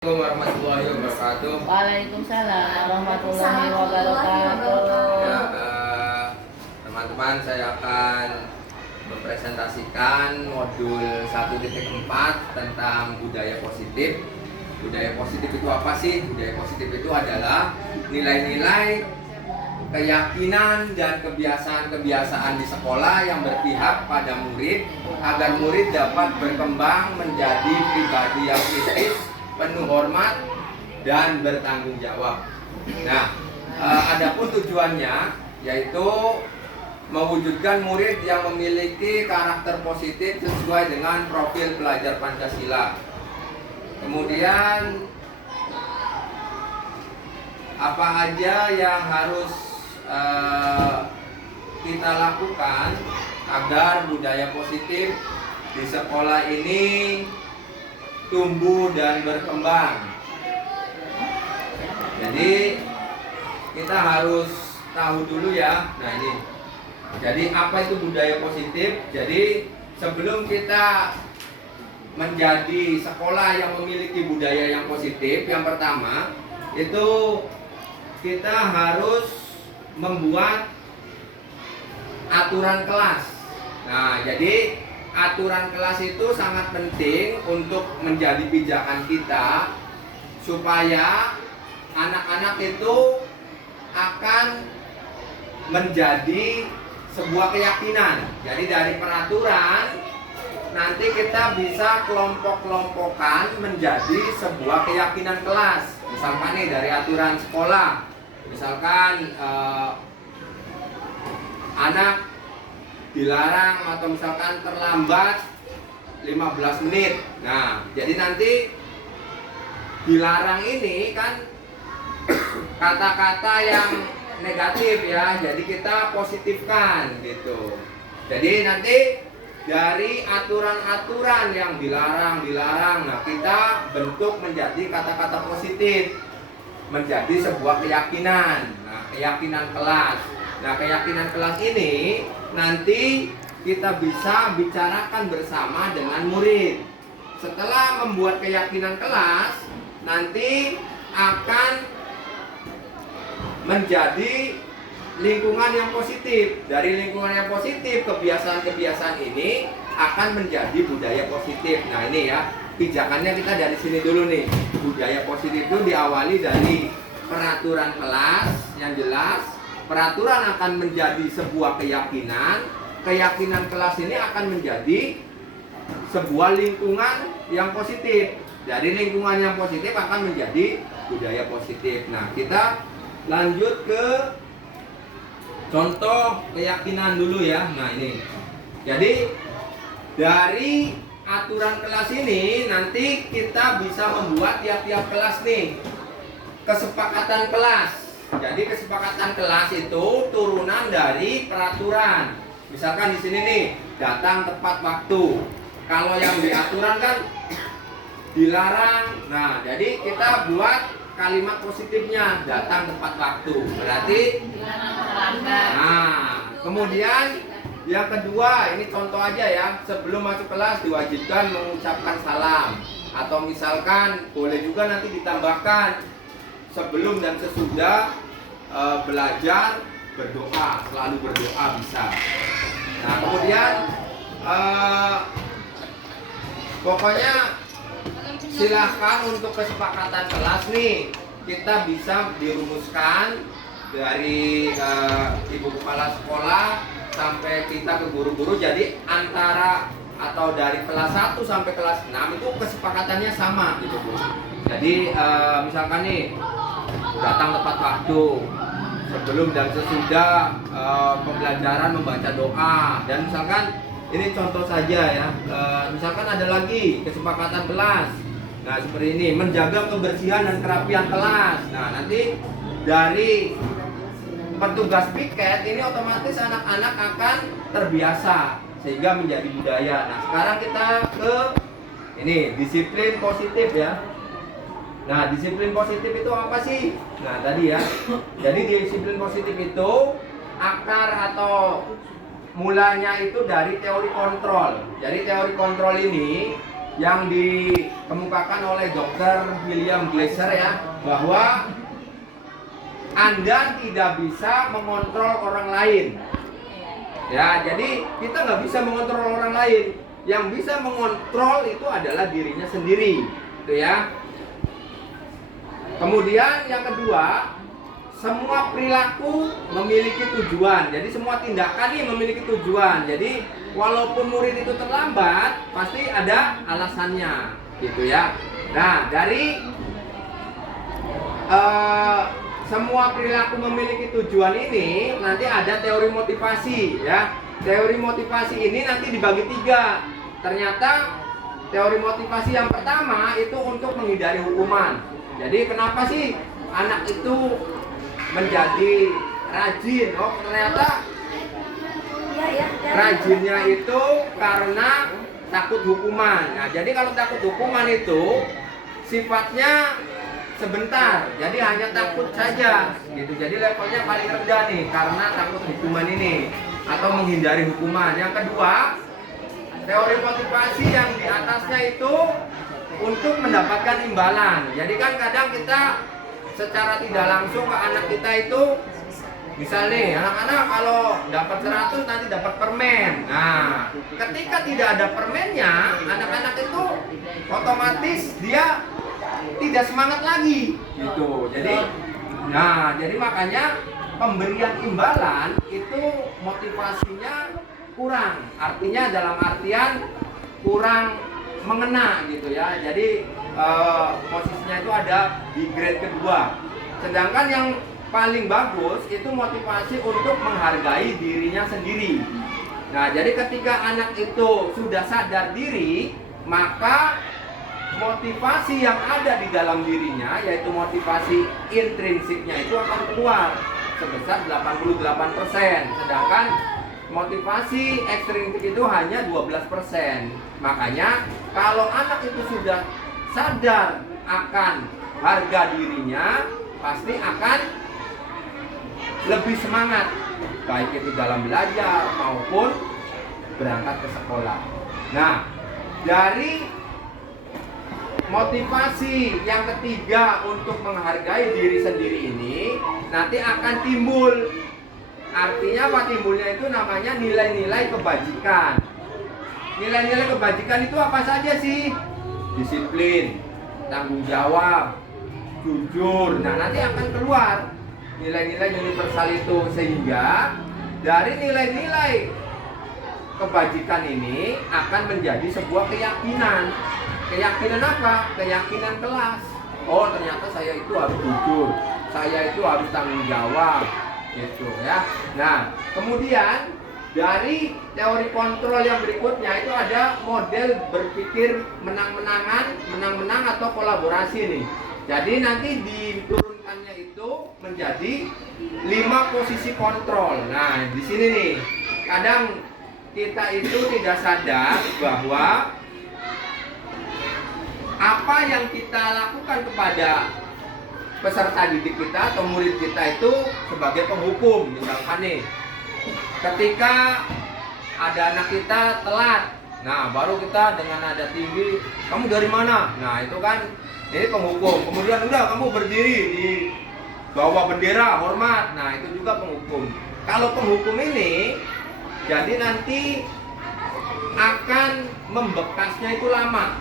Assalamualaikum warahmatullahi wabarakatuh. Waalaikumsalam warahmatullahi wabarakatuh. Ya, teman-teman, saya akan mempresentasikan modul 1.4 tentang budaya positif. Budaya positif itu apa sih? Budaya positif itu adalah nilai-nilai, keyakinan dan kebiasaan-kebiasaan di sekolah yang berpihak pada murid agar murid dapat berkembang menjadi pribadi yang kritis, penuh hormat dan bertanggung jawab. Nah, adapun tujuannya yaitu mewujudkan murid yang memiliki karakter positif sesuai dengan profil pelajar Pancasila. Kemudian apa aja yang harus kita lakukan agar budaya positif di sekolah ini tumbuh dan berkembang. Jadi kita harus tahu dulu ya. Nah ini. Jadi apa itu budaya positif? Jadi sebelum kita menjadi sekolah yang memiliki budaya yang positif, yang pertama itu kita harus membuat aturan kelas. Nah, jadi aturan kelas itu sangat penting untuk menjadi pijakan kita supaya anak-anak itu akan menjadi sebuah keyakinan. Jadi dari peraturan nanti kita bisa kelompok-kelompokan menjadi sebuah keyakinan kelas. Misalkan nih dari aturan sekolah, misalkan anak dilarang atau misalkan terlambat 15 menit. Nah, jadi nanti dilarang ini kan kata-kata yang negatif ya. Jadi kita positifkan gitu. Jadi nanti dari aturan-aturan yang dilarang, nah kita bentuk menjadi kata-kata positif, menjadi sebuah keyakinan. Nah, keyakinan kelas. Nah, keyakinan kelas ini nanti kita bisa bicarakan bersama dengan murid. Setelah membuat keyakinan kelas, nanti akan menjadi lingkungan yang positif. Dari lingkungan yang positif, kebiasaan-kebiasaan ini akan menjadi budaya positif. Nah, ini ya, pijakannya kita dari sini dulu nih. Budaya positif itu diawali dari peraturan kelas yang jelas. Peraturan akan menjadi sebuah keyakinan. Keyakinan kelas ini akan menjadi sebuah lingkungan yang positif. Dari lingkungan yang positif akan menjadi budaya positif. Nah, kita lanjut ke contoh keyakinan dulu ya. Nah, ini. Jadi dari aturan kelas ini nanti kita bisa membuat tiap-tiap kelas nih kesepakatan kelas. Jadi kesepakatan kelas itu turunan dari peraturan. Misalkan di sini nih, datang tepat waktu. Kalau yang di aturan kan dilarang. Nah, jadi kita buat kalimat positifnya, datang tepat waktu. Berarti nah, kemudian yang kedua, ini contoh aja ya. Sebelum masuk kelas diwajibkan mengucapkan salam. Atau misalkan boleh juga nanti ditambahkan sebelum dan sesudah belajar berdoa, selalu berdoa bisa. Nah, kemudian pokoknya silahkan untuk kesepakatan kelas nih kita bisa dirumuskan dari ibu kepala sekolah sampai kita ke guru-guru. Jadi antara atau dari kelas 1 sampai kelas 6 itu kesepakatannya sama gitu Bu. Jadi misalkan nih datang tepat waktu, sebelum dan sesudah pembelajaran membaca doa. Dan misalkan ini contoh saja ya, misalkan ada lagi kesepakatan kelas. Nah, seperti ini, menjaga kebersihan dan kerapian kelas. Nah, nanti dari petugas piket ini otomatis anak-anak akan terbiasa sehingga menjadi budaya. Nah, sekarang kita ke ini disiplin positif ya. Nah, disiplin positif itu apa sih? Nah, tadi ya. Jadi disiplin positif itu akar atau mulanya itu dari teori kontrol. Jadi teori kontrol ini yang dikemukakan oleh Dr. William Glasser ya, bahwa Anda tidak bisa mengontrol orang lain. Ya, jadi kita nggak bisa mengontrol orang lain. Yang bisa mengontrol itu adalah dirinya sendiri, gitu ya. Kemudian yang kedua, semua perilaku memiliki tujuan. Jadi semua tindakan ini memiliki tujuan. Jadi walaupun murid itu terlambat, pasti ada alasannya, gitu ya. Nah, dari semua perilaku memiliki tujuan ini nanti ada teori motivasi ya. Teori motivasi ini nanti dibagi 3. Ternyata teori motivasi yang pertama itu untuk menghindari hukuman. Jadi kenapa sih anak itu menjadi rajin? Oh, ternyata rajinnya itu karena takut hukuman. Nah, jadi kalau takut hukuman itu sifatnya sebentar, jadi hanya takut saja gitu. Jadi levelnya paling rendah nih karena takut hukuman ini atau menghindari hukuman. Yang kedua, teori motivasi yang di atasnya itu untuk mendapatkan imbalan. Jadi kan kadang kita secara tidak langsung ke anak kita itu, misalnya anak-anak kalau dapat 100 nanti dapat permen. Nah, ketika tidak ada permennya, anak-anak itu otomatis dia tidak semangat lagi gitu. Jadi makanya pemberian imbalan itu motivasinya kurang. Artinya dalam artian kurang mengena gitu ya. Jadi posisinya itu ada di grade kedua. Sedangkan yang paling bagus itu motivasi untuk menghargai dirinya sendiri. Nah, jadi ketika anak itu sudah sadar diri, maka motivasi yang ada di dalam dirinya, yaitu motivasi intrinsiknya itu akan keluar sebesar 88%. Sedangkan motivasi ekstrinsik itu hanya 12%. Makanya kalau anak itu sudah sadar akan harga dirinya, pasti akan lebih semangat, baik itu dalam belajar maupun berangkat ke sekolah. Nah, dari motivasi yang ketiga untuk menghargai diri sendiri ini nanti akan timbul. Artinya apa timbulnya itu namanya nilai-nilai kebajikan. Nilai-nilai kebajikan itu apa saja sih? Disiplin, tanggung jawab, jujur. Nah, nanti akan keluar nilai-nilai universal itu, sehingga dari nilai-nilai kebajikan ini akan menjadi sebuah keyakinan. Keyakinan apa? Keyakinan kelas. Oh, ternyata saya itu harus jujur, saya itu harus tanggung jawab, gitu ya. Nah, kemudian dari teori kontrol yang berikutnya itu ada model berpikir menang-menang atau kolaborasi nih. Jadi nanti diturunkannya itu menjadi 5 posisi kontrol. Nah, di sini nih, kadang kita itu tidak sadar bahwa apa yang kita lakukan kepada peserta didik kita atau murid kita itu sebagai penghukum. Misalkan nih, ketika ada anak kita telat, nah baru kita dengan nada tinggi, kamu dari mana? Nah itu kan ini penghukum. Kemudian udah kamu berdiri di bawah bendera, hormat. Nah itu juga penghukum. Kalau penghukum ini jadi nanti akan membekasnya itu lama.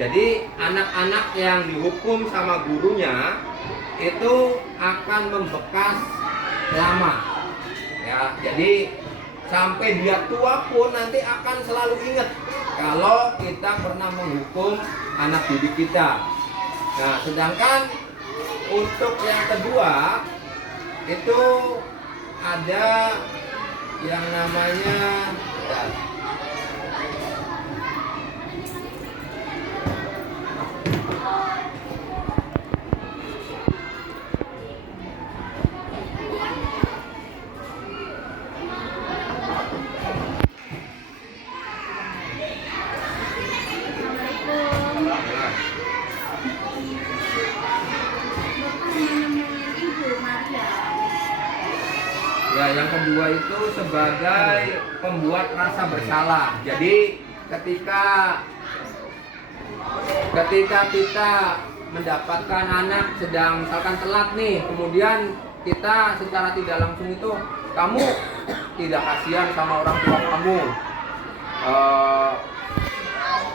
Jadi anak-anak yang dihukum sama gurunya itu akan membekas lama. Ya, jadi sampai dia tua pun nanti akan selalu ingat kalau kita pernah menghukum anak didik kita. Nah, sedangkan untuk yang kedua itu ada yang namanya yang kedua itu sebagai pembuat rasa bersalah. Jadi ketika ketika kita mendapatkan anak sedang misalkan telat nih, kemudian kita secara tidak langsung itu, kamu tidak kasihan sama orang tua kamu,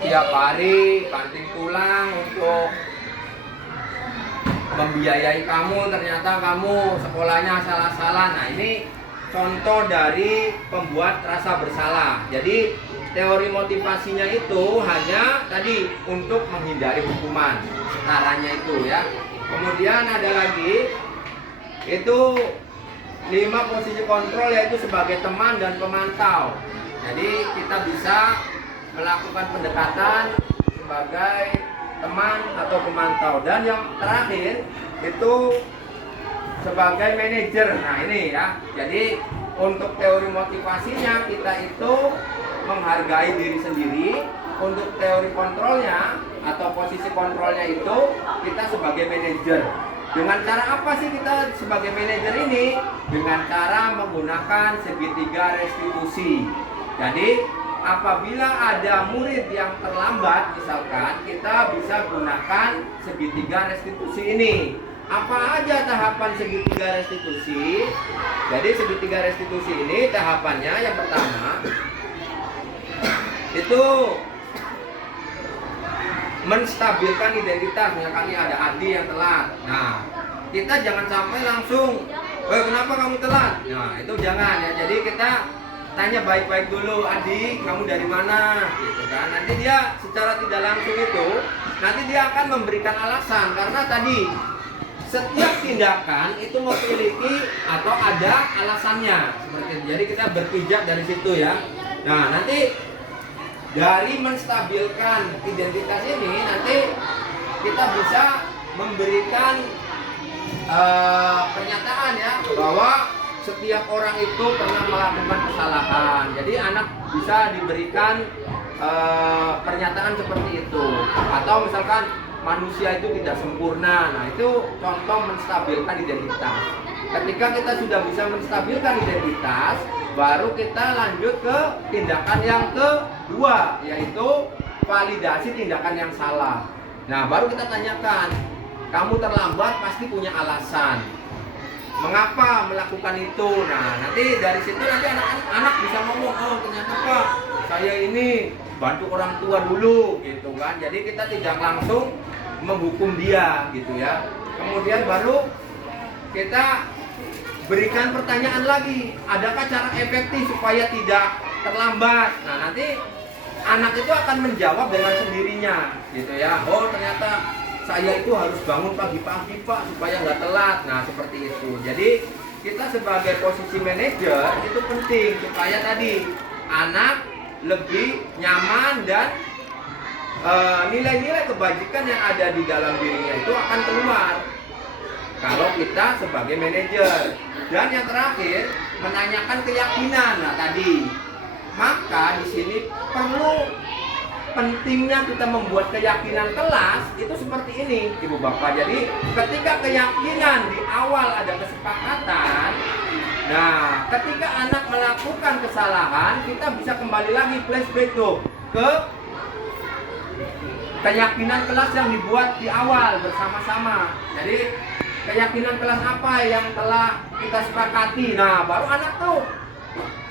tiap hari banting tulang untuk membiayai kamu, ternyata kamu sekolahnya salah-salah. Nah, ini contoh dari pembuat rasa bersalah. Jadi teori motivasinya itu hanya tadi untuk menghindari hukuman, caranya itu ya. Kemudian ada lagi itu 5 posisi kontrol, yaitu sebagai teman dan pemantau. Jadi kita bisa melakukan pendekatan sebagai teman atau pemantau. Dan yang terakhir itu sebagai manajer. Nah ini ya, jadi untuk teori motivasinya kita itu menghargai diri sendiri. Untuk teori kontrolnya atau posisi kontrolnya itu kita sebagai manajer. Dengan cara apa sih kita sebagai manajer ini? Dengan cara menggunakan segitiga restitusi. Jadi apabila ada murid yang terlambat misalkan, kita bisa gunakan segitiga restitusi ini. Apa aja tahapan segitiga restitusi? Jadi segitiga restitusi ini tahapannya yang pertama itu menstabilkan identitas. Misalkan ada Adi yang telat, nah kita jangan sampai langsung, kenapa kamu telat? Nah itu jangan ya. Jadi kita tanya baik-baik dulu, Adi kamu dari mana, gitu kan. Nanti dia secara tidak langsung itu nanti dia akan memberikan alasan, karena tadi setiap tindakan itu memiliki atau ada alasannya seperti itu. Jadi kita berpijak dari situ ya. Nah nanti dari menstabilkan identitas ini nanti kita bisa memberikan pernyataan ya, bahwa setiap orang itu pernah melakukan kesalahan. Jadi anak bisa diberikan pernyataan seperti itu. Atau misalkan manusia itu tidak sempurna. Nah itu contoh menstabilkan identitas. Ketika kita sudah bisa menstabilkan identitas, baru kita lanjut ke tindakan yang kedua, yaitu validasi tindakan yang salah. Nah baru kita tanyakan, kamu terlambat pasti punya alasan, mengapa melakukan itu. Nah nanti dari situ nanti anak bisa ngomong, oh ternyata Pak, saya ini bantu orang tua dulu, gitu kan. Jadi kita tidak langsung menghukum dia, gitu ya. Kemudian baru kita berikan pertanyaan lagi, adakah cara efektif supaya tidak terlambat. Nah nanti anak itu akan menjawab dengan sendirinya, gitu ya. Oh ternyata saya itu harus bangun pagi-pagi Pak supaya nggak telat. Nah seperti itu. Jadi kita sebagai posisi manajer itu penting supaya tadi anak lebih nyaman dan nilai-nilai kebajikan yang ada di dalam dirinya itu akan keluar kalau kita sebagai manajer. Dan yang terakhir menanyakan keyakinan. Nah tadi maka di sini perlu pentingnya kita membuat keyakinan kelas itu seperti ini, Ibu Bapak. Jadi ketika keyakinan di awal ada kesepakatan, nah ketika anak melakukan kesalahan kita bisa kembali lagi flashback tuh ke keyakinan kelas yang dibuat di awal bersama-sama. Jadi keyakinan kelas apa yang telah kita sepakati. Nah baru anak tuh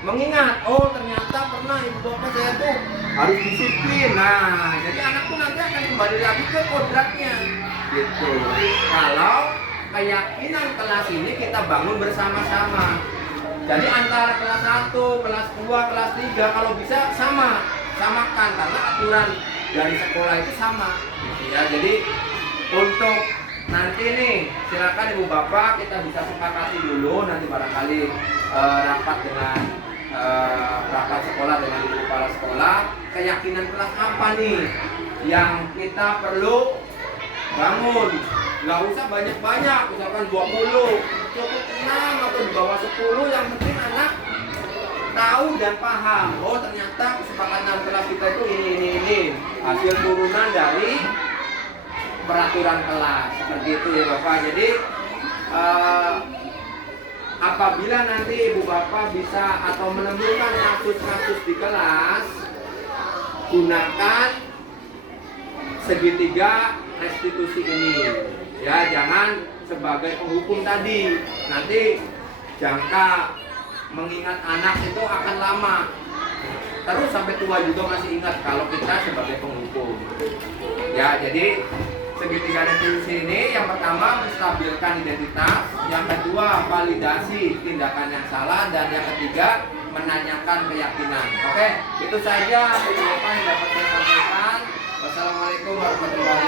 mengingat, oh ternyata pernah Ibu Bapak saya tuh harus disiplin. Nah jadi anak tuh nanti akan kembali lagi ke kodratnya, gitu. Kalau keyakinan kelas ini kita bangun bersama-sama. Jadi antara kelas 1, kelas 2, kelas 3 kalau bisa samakan, karena aturan dari sekolah itu sama, gitu ya. Jadi untuk nanti nih silakan Ibu Bapak kita bisa sepakati dulu, nanti barangkali rapat dengan rapat sekolah dengan Ibu Kepala Sekolah, keyakinan kelas apa nih yang kita perlu bangun. Nggak usah banyak-banyak, misalkan 20, cukup 6 atau di bawah 10, yang penting anak tahu dan paham. Oh ternyata kesepakatan kelas kita itu ini hasil turunan dari peraturan kelas, seperti itu ya Bapak. Jadi apabila nanti Ibu Bapak bisa atau menemukan kasus-kasus di kelas, gunakan segitiga restitusi ini. Ya, jangan sebagai penghukum tadi. Nanti jangka mengingat anak itu akan lama. Terus sampai tua juga masih ingat kalau kita sebagai penghukum. Ya, jadi segitiga restitusi ini yang pertama menstabilkan identitas, yang kedua validasi tindakan yang salah, dan yang ketiga menanyakan keyakinan. Oke, itu saja yang dapat saya sampaikan. Wassalamualaikum warahmatullahi wabarakatuh.